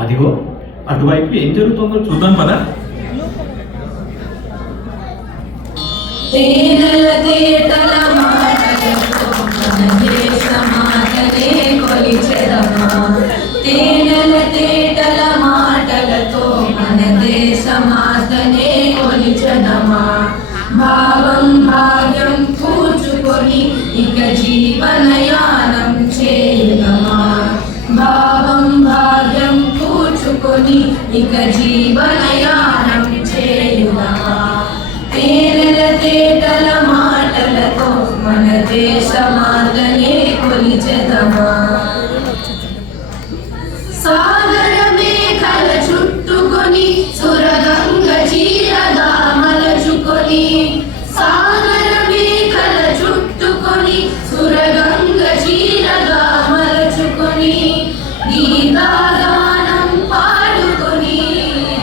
అదిగో అటువైపు ఏం జరుగుతుందో చూద్దాం పదా. తేనెల తేటల మాటలతో మన దేశమాతనే కొలిచెదమా. తేనెల తేటల మాటలతో మన దేశమాతనే కొలిచెదమా. భావం భాగ్యం కూర్చుకొని ఇక జీవనయానం చేయుదమా. భావం భాగ్యం కూర్చుకొని ఇక జీవనయానం చేయుదమా. తేనెల తేటల మాటలతో మన దేశమాతనే కొలిచెదమా. సాగర మేఘల చుట్టుకొని సురగంగ చీరగా మలచుకొని. సాగర మేఘల చుట్టుకొని సురగంగ చీరగా మలచుకొని. గీతాగానం పాడుకొని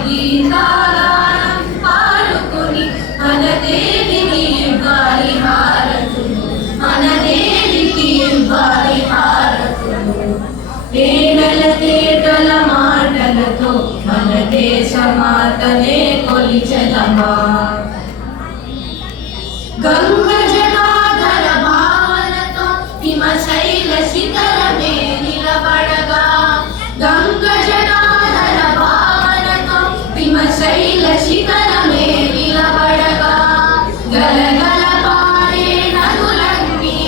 గీతాగానం పాడుకొని మన దేవికి ఇవ్వాలి హారతులు. మన దేవికి ఇవ్వాలి హారతులు. తేనెల తేటల మాటలతో మన దేశమాతనే కొలిచెదమా. గంగ జనాధర భావనతో హిమశైల శిఖరమే నిలబడగా. గంగ జనాధర భావనతో హిమశైల శిఖరమే నిలబడగా. గలగల పారే నదులన్నీ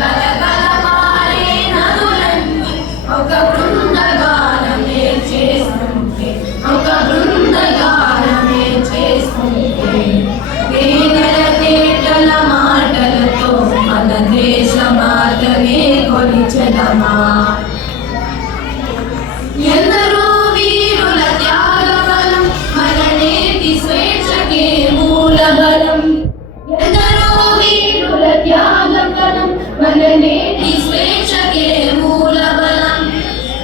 గలగల పారే నదులన్నీ ఒక బృందగానమే చేస్తుంటే ఒక బృందగానమే చేస్తుంటే. తేనెల తేటల మాటలతో మన దేశమాతనే కొలిచెదమా. ఎందరో వీరుల త్యాగబలం మన నేటి స్వేచ్ఛకే మూలబలం. ఎందరో వీరుల త్యాగబలం మన నేటి స్వేచ్ఛకే మూలబలం.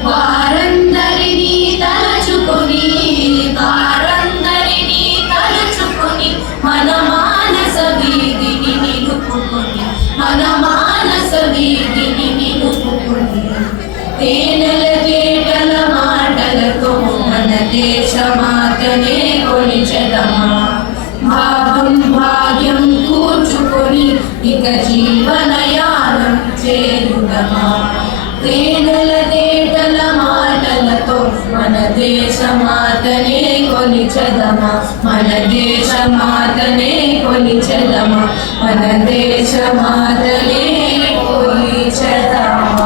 వారందరినీ తలచుకొని వారందరినీ తలచుకొని మన మానస వీధిని నిలుపుకొని మన మానస వీధిని నిలుపుకొని. తేనెల తేటల మాటలతో మన దేశమాతనే కొలిచెదమా. భావం భాగ్యం కూర్చుకొని ఇక జీవనయానం చేయుదమా. తేనెల తేటల మాటలతో మన దేశమాతనే కొలిచెదమా. మన దేశమాతనే కొలిచెదమా. మన దేశమాతనే కొలిచెదమా.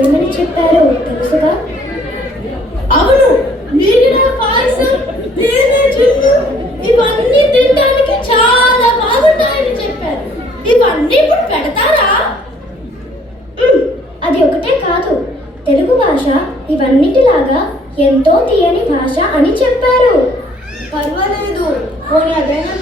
ఏమని చెప్పారో తెలుసుగా? అవును, నీరిన పాయసం తేనె జిల్లు ఇవన్నీ తినడానికి చాలా బాగుంటాయని చెప్పారు. ఇవన్నీ ఇప్పుడు పెడతారా? అది ఒకటే కాదు, తెలుగు భాష ఇవన్నిటిలాగా ఎంతో తీయని భాష అని చెప్పారు. పర్వాలేదు, పోనీ అదైనా